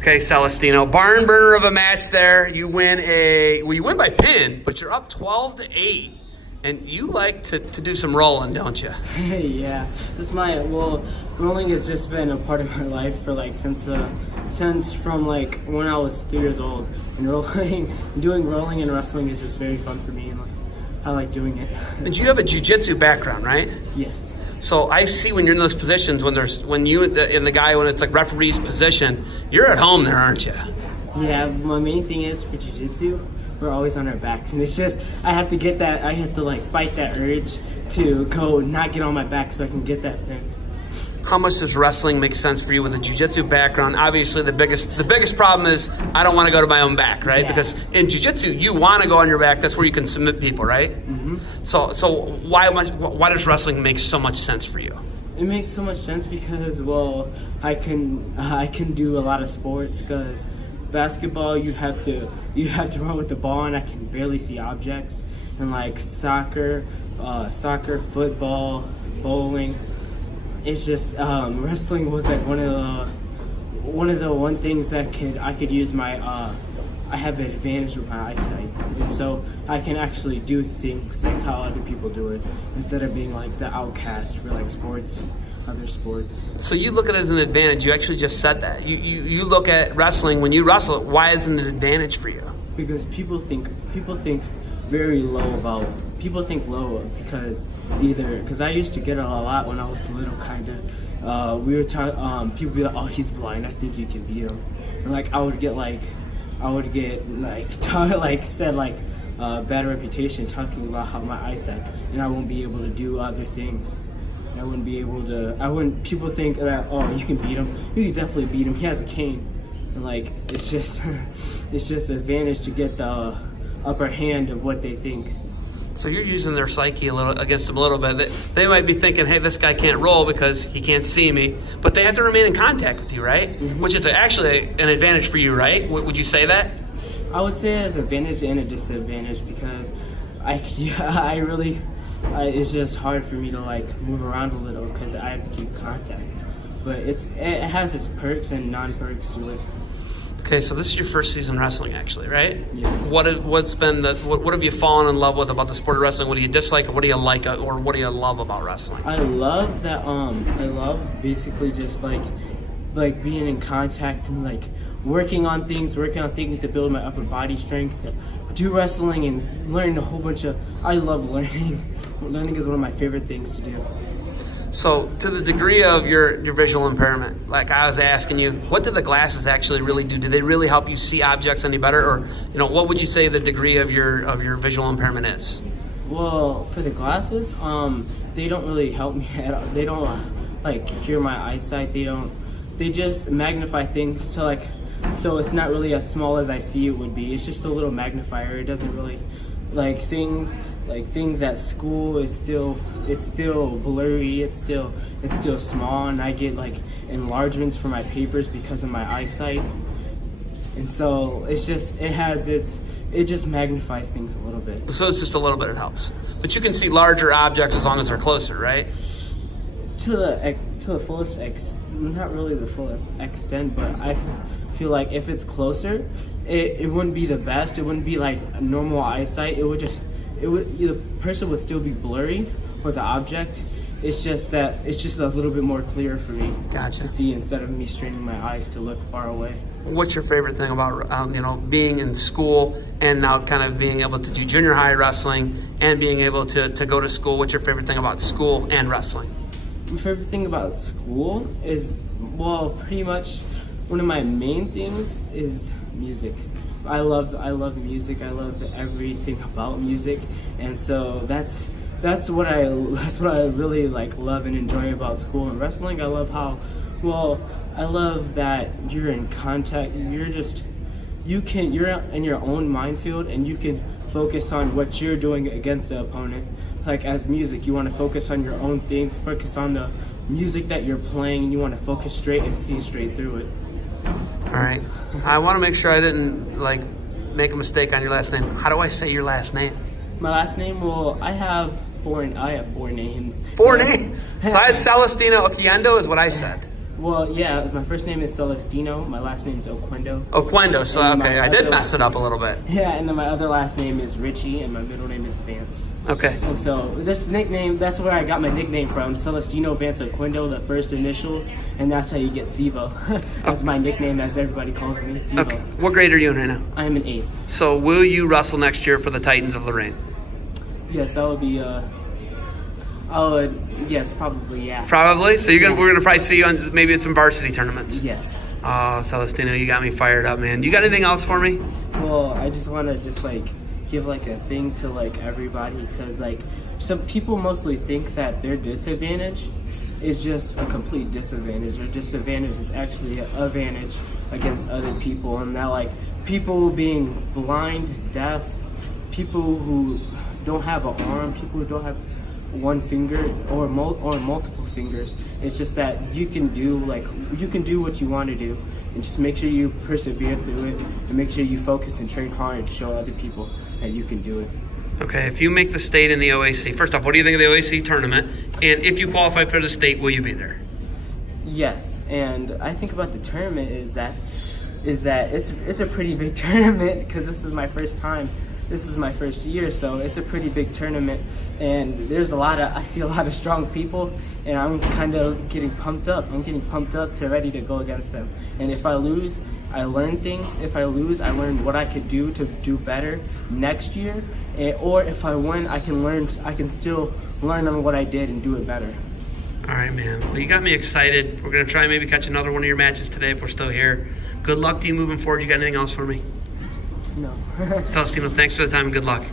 Okay, Celestino, barn burner of a match there. You win you win by pin, but you're up 12-8. And you like to do some rolling, don't you? Yeah, rolling has just been a part of my life for like since from like when I was 3 years old. And doing rolling and wrestling is just very fun for me, and I like doing it. And you have a jiu-jitsu background, right? Yes. So I see when you're in those positions, when the guy, when it's like referee's position, you're at home there, aren't you? Yeah, my main thing is for jiu-jitsu, we're always on our backs, and it's just I have to like fight that urge to go not get on my back so I can get that thing. How much does wrestling make sense for you with a jiu-jitsu background? Obviously, the biggest problem is I don't want to go to my own back, right? Yeah. Because in jiu-jitsu, you want to go on your back. That's where you can submit people, right? Mm-hmm. So why does wrestling make so much sense for you? It makes so much sense because I can do a lot of sports. Because basketball, you have to run with the ball, and I can barely see objects. And like soccer, football, bowling. It's just wrestling was like one of the things that I could use my I have an advantage with my eyesight, and so I can actually do things like how other people do it instead of being like the outcast for like other sports. So you look at it as an advantage. You actually just said that. You look at wrestling, when you wrestle, why is it an advantage for you? Because people think very low about. People think low because because I used to get it a lot when I was little, kind of. We were talking. People be like, "Oh, he's blind. I think you can beat him." And like I would get bad reputation talking about how my eyesight, and I won't be able to do other things. I wouldn't be able to. People think that, oh, you can beat him. You can definitely beat him. He has a cane, and like it's just an advantage to get the upper hand of what they think. So you're using their psyche against them a little bit. They might be thinking, hey, this guy can't roll because he can't see me. But they have to remain in contact with you, right? Mm-hmm. Which is actually an advantage for you, right? Would you say that? I would say it's an advantage and a disadvantage because it's just hard for me to like move around a little because I have to keep contact. But it has its perks and non-perks to it. Okay, so this is your first season wrestling, actually, right? Yes. What have you fallen in love with about the sport of wrestling? What do you dislike, or what do you like, or what do you love about wrestling? I love that. I love basically just like being in contact and like working on things to build my upper body strength. Do wrestling and learn a whole bunch of. I love learning. Learning is one of my favorite things to do. So, to the degree of your visual impairment, like I was asking you, what do the glasses actually really do? Do they really help you see objects any better, or what would you say the degree of your visual impairment is? Well, for the glasses, they don't really help me at all. They don't cure my eyesight. They just magnify things to so it's not really as small as I see it would be. It's just a little magnifier. It doesn't really things at school. It's still blurry. It's still small, and I get enlargements for my papers because of my eyesight. And so it just magnifies things a little bit. So it's just a little bit. It helps, but you can see larger objects as long as they're closer, right? To the fullest not really the full extent, but I feel like if it's closer, it wouldn't be the best. It wouldn't be like normal eyesight. The person would still be blurry with the object. It's just a little bit more clear for me to see instead of me straining my eyes to look far away. What's your favorite thing about being in school and now kind of being able to do junior high wrestling and being able to go to school? What's your favorite thing about school and wrestling? My favorite thing about school is, pretty much one of my main things is music. I love music. I love everything about music, and so that's what I really love and enjoy about school and wrestling. I love I love that you're in contact. You're in your own minefield, and you can focus on what you're doing against the opponent. Like as music, you want to focus on your own things, focus on the music that you're playing, and you want to focus straight and see straight through it. All right. I want to make sure I didn't make a mistake on your last name. How do I say your last name? My last name, I have four names. 4 names? So I had Celestino Oquendo is what I said. Well, yeah, my first name is Celestino. My last name is Oquendo. Oquendo. So And okay, my I did other- mess it up a little bit. Yeah, and then my other last name is Richie, and my middle name is Vance. Okay. And so this nickname, that's where I got my nickname from, Celestino Vance Oquendo, the first initials, and that's how you get Sivo. That's my nickname, as everybody calls me, Sivo. Okay. What grade are you in right now? I am an 8th. So will you wrestle next year for the Titans of Lorraine? Yes, that would be, yes, probably, yeah. Probably. So we're gonna probably see you on maybe at some varsity tournaments. Yes. Oh, Celestino, you got me fired up, man. You got anything else for me? Well, I just want to give like a thing to like everybody, because like some people mostly think that their disadvantage is just a complete disadvantage. Their disadvantage is actually an advantage against other people, and that like people being blind, deaf, people who don't have an arm, people who don't have one finger or multiple fingers. It's just that you can do what you want to do, and just make sure you persevere through it, and make sure you focus and train hard to show other people that you can do it. Okay, if you make the state in the OAC, first off, what do you think of the OAC tournament? And if you qualify for the state, will you be there? Yes, and I think about the tournament is that it's a pretty big tournament, because this is my first time. This is my first year, so it's a pretty big tournament, and I see a lot of strong people, and I'm kind of getting pumped up. I'm getting pumped up to ready to go against them. And if I lose, I learn things. If I lose, I learn what I could do to do better next year. Or if I win, I can still learn on what I did and do it better. All right, man. Well, you got me excited. We're gonna try and maybe catch another one of your matches today if we're still here. Good luck to you moving forward. You got anything else for me? No. Celestino, thanks for the time and good luck.